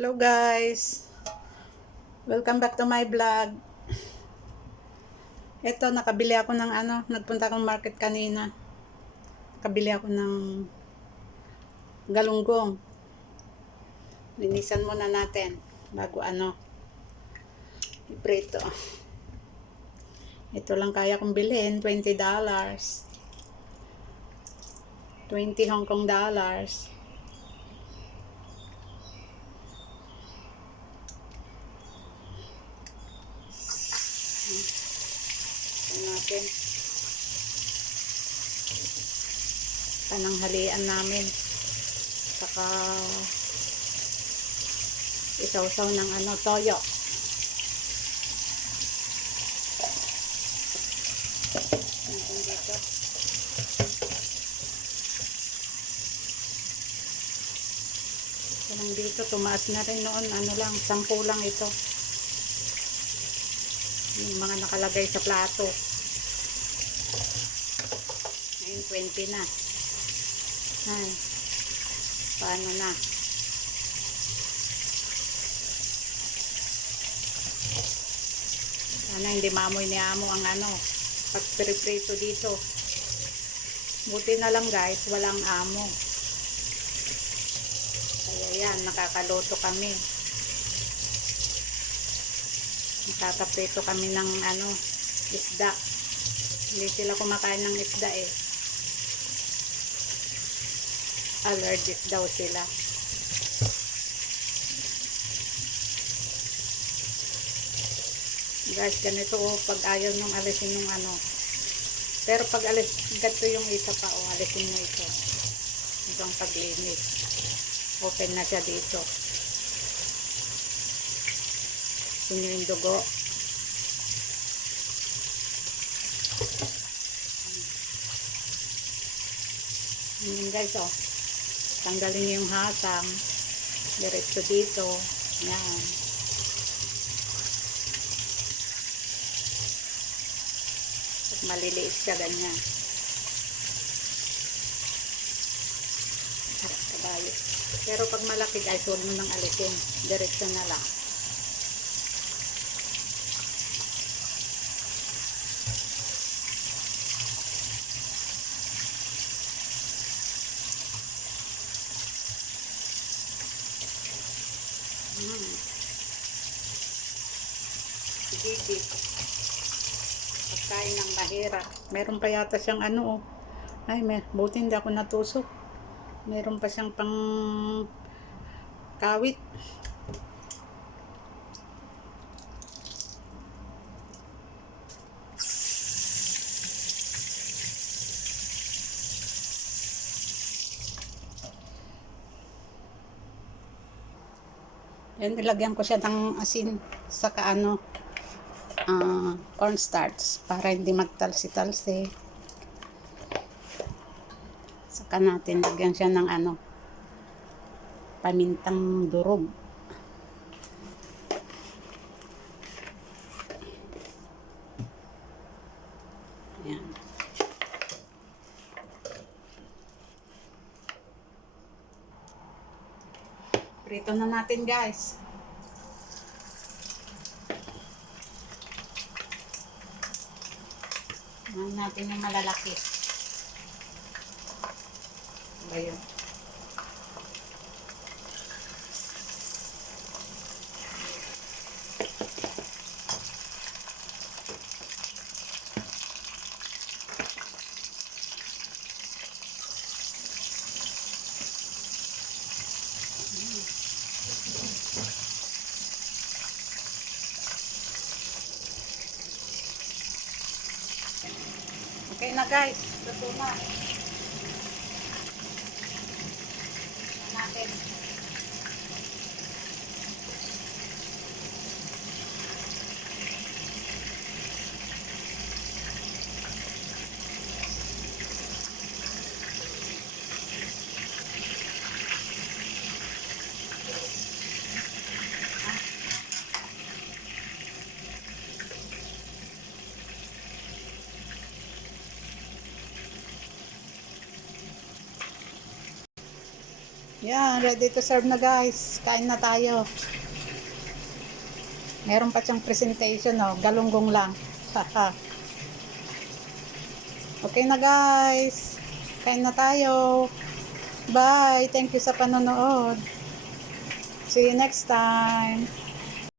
Hello guys, welcome back to my vlog. Ito, nakabili ako ng nagpunta akong market kanina. Nakabili ako ng galunggong. Linisan muna natin bago iprito. Ito lang kaya kong bilhin, $20. 20 Hong Kong dollars. Ito natin. Pananghalian namin. Saka isaw-saw ng toyo. Natin dito. Lang dito, tumaas na rin noon, lang, 10 lang ito. Yung mga nakalagay sa plato. Ngayon, 20 na. Ay, paano na? Sana hindi maamoy ni amo ang pagpiriprito dito. Buti na lang guys, walang amo. Kaya yan, nakakaluto kami. Nakakaprito kami ng isda. Hindi sila kumakain ng isda eh. Allergic daw sila. Guys, ganito pag ayaw nung alisin yung Pero pag ganito yung isa pa alisin mo ito. Ito ang paglinis. Open na siya dito. Yun yung dugo. Yun guys tanggalin niyo yung hasang. Diretso dito. Yan. At maliliit siya ganyan. Kabayo. Pero pag malaki guys, huwag mo nang alisin. Diretso na lang. Gigi. Pagkain ng mahirap. Meron pa yata siyang Ay, buti hindi ako natusok. Meron pa siyang pang kawit. Yan, ilagyan ko siya ng asin saka cornstarch para hindi magtalsi-talsi. Saka natin lagyan siya ng pamintang durog. Yan. Prito na natin guys. Ano natin yung malalaki. Ayun. Okay na guys, luto na. Natin. Yan, ready to serve na guys. Kain na tayo. Meron pa siyang presentation, oh. Galunggong lang. Haha. Okay na guys. Kain na tayo. Bye. Thank you sa panonood. See you next time.